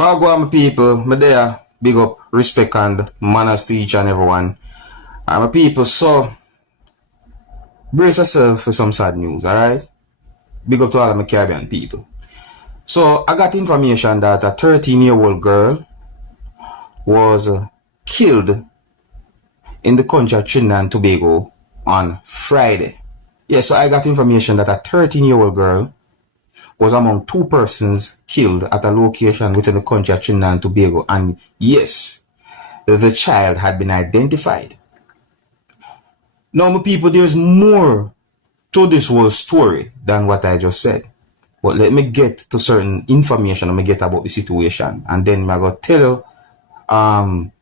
Well, go on, my people. Me there. Big up, respect, and manners to each and everyone. And my people, so brace yourself for some sad news, alright? Big up to all of my Caribbean people. So I got information that a 13-year-old girl was killed in the country of Trinidad and Tobago on Friday. Yeah, so I got information that a 13-year-old girl was among 2 persons killed at a location within the country of Trinidad and Tobago. And yes, the child had been identified. Now, my people, there's more to this whole story than what I just said. But let me get to certain information let me get about the situation. And then I'm going to tell you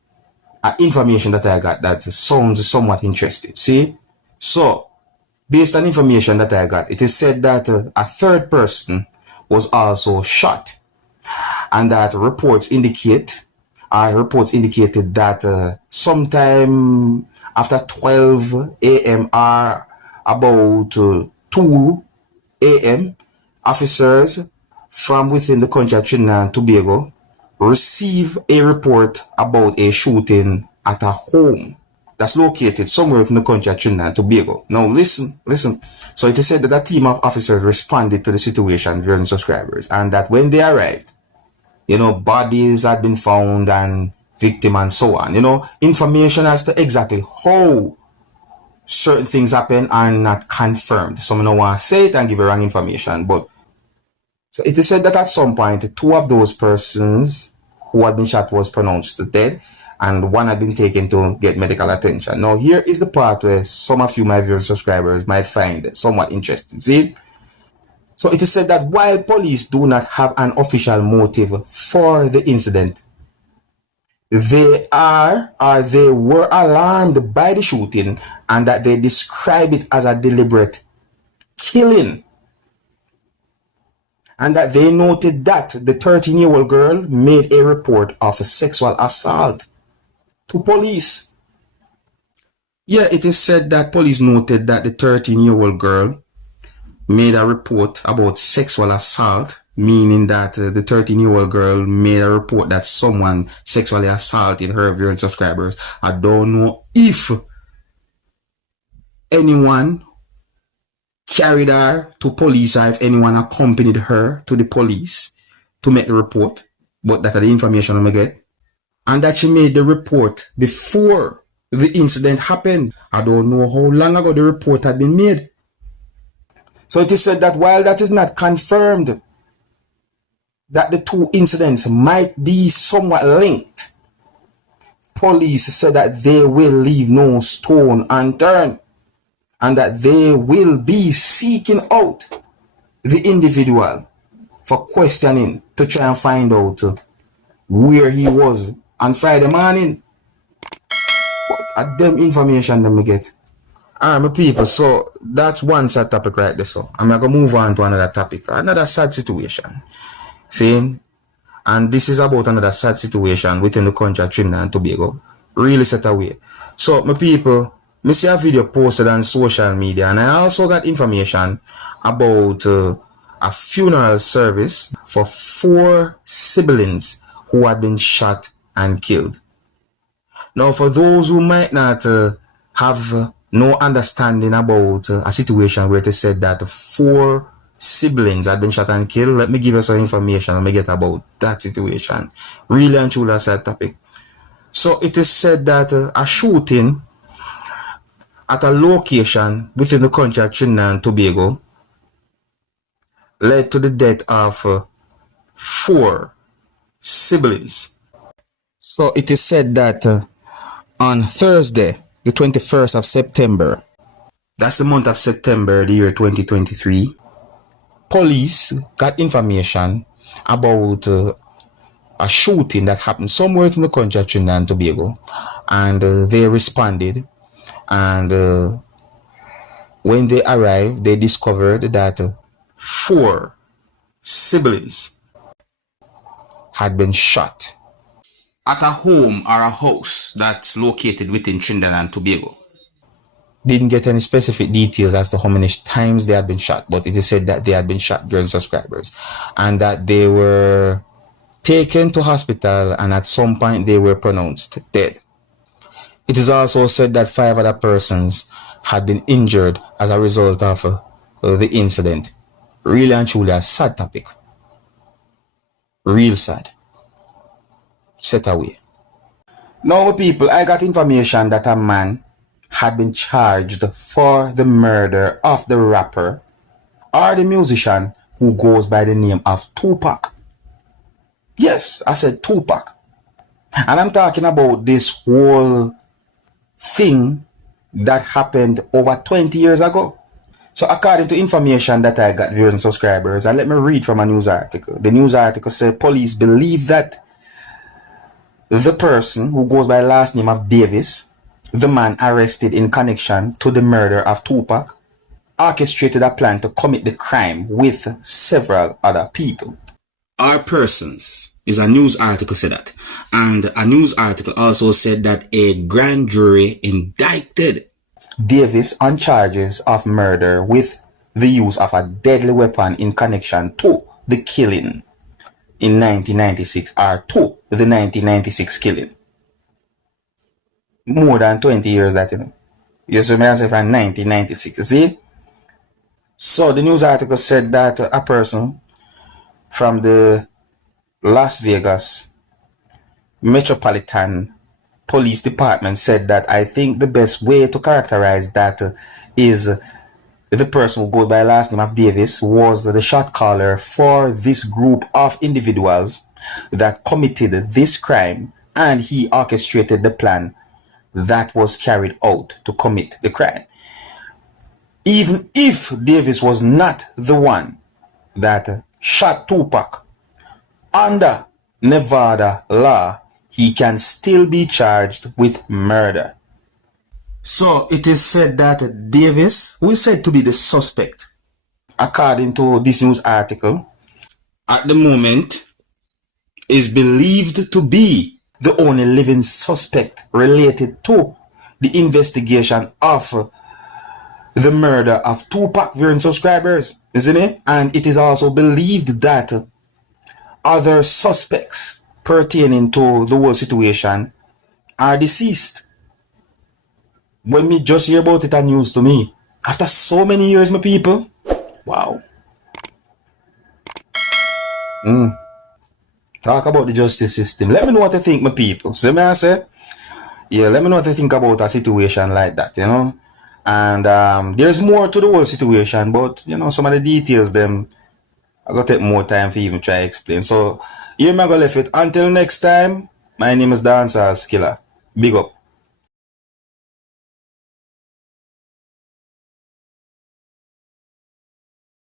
information that I got that sounds somewhat interesting. See? So, based on information that I got, it is said that a 3rd person was also shot. And that reports indicated that sometime after 12 a.m. or about 2 a.m., officers from within the country of Trinidad and Tobago receive a report about a shooting at a home that's located somewhere in the country of Trinidad and Tobago. Now listen. So it is said that a team of officers responded to the situation during subscribers, and that when they arrived, bodies had been found and victim and so on. Information as to exactly how certain things happen are not confirmed. So I don't want to say it and give you wrong information, but so it is said that at some point, 2 of those persons who had been shot was pronounced dead, and 1 had been taken to get medical attention. Now, here is the part where some of you, my viewers, subscribers, might find it somewhat interesting. See? So it is said that while police do not have an official motive for the incident, they were alarmed by the shooting, and that they describe it as a deliberate killing. And that they noted that the 13-year-old girl made a report of a sexual assault to police. Yeah, it is said that police noted that the 13-year-old girl made a report about sexual assault, meaning that the 13-year-old girl made a report that someone sexually assaulted her viewers and subscribers. I don't know if anyone carried her to police or if anyone accompanied her to the police to make the report, but that are the information I get. And that she made the report before the incident happened. I don't know how long ago the report had been made. So it is said that while that is not confirmed, that the 2 incidents might be somewhat linked, police said that they will leave no stone unturned, and that they will be seeking out the individual for questioning to try and find out where he was on Friday morning. What are them information that we get? Alright, my people, so that's one sad topic right there. So I'm going to move on to another topic, another sad situation. See? And this is about another sad situation within the country of Trinidad and Tobago. Really set away. So, my people, I see a video posted on social media, and I also got information about a funeral service for 4 siblings who had been shot and killed. Now, for those who might not have no understanding about a situation where it is said that 4 siblings had been shot and killed, let me give you some information and me get about that situation. Really and truly a sad topic. So it is said that a shooting at a location within the country of Trinidad and Tobago led to the death of 4 siblings. So it is said that on Thursday, the 21st of September, that's the month of September, the year 2023, police got information about a shooting that happened somewhere in the country of Trinidad and Tobago, and they responded. And when they arrived, they discovered that 4 siblings had been shot at a home or a house that's located within Trinidad and Tobago. Didn't get any specific details as to how many times they had been shot, but it is said that they had been shot during subscribers, and that they were taken to hospital, and at some point they were pronounced dead. It is also said that 5 other persons had been injured as a result of the incident. Really and truly a sad topic. Real sad. Set away. Now, people, I got information that a man had been charged for the murder of the rapper or the musician who goes by the name of Tupac. Yes, I said Tupac. And I'm talking about this whole thing that happened over 20 years ago. So according to information that I got, viewers and subscribers, and let me read from a news article. The news article said police believe that the person who goes by the last name of Davis, the man arrested in connection to the murder of Tupac, orchestrated a plan to commit the crime with several other people. Or persons is a news article said that. And a news article also said that a grand jury indicted Davis on charges of murder with the use of a deadly weapon in connection to the killing in 1996 or to the 1996 killing. More than 20 years that, you know. You see me I say from 1996, you see? So the news article said that a person from the Las Vegas Metropolitan Police Department said that I think the best way to characterize that is the person who goes by the last name of Davis was the shot caller for this group of individuals that committed this crime, and he orchestrated the plan that was carried out to commit the crime. Even if Davis was not the one that shot Tupac, under Nevada law, he can still be charged with murder. So it is said that Davis, who is said to be the suspect, according to this news article, at the moment is believed to be the only living suspect related to the investigation of the murder of Tupac, viewers subscribers, isn't it? And it is also believed that other suspects pertaining to the whole situation are deceased. When me just hear about it on news to me, after so many years, my people, wow. Talk about the justice system. Let me know what you think, my people. See me I say? Yeah, let me know what you think about a situation like that, you know. And there's more to the whole situation, but, you know, some of the details, them, I gotta take more time for even try to explain. So, here I go left it. Until next time, my name is Dancehall Skilla. Big up.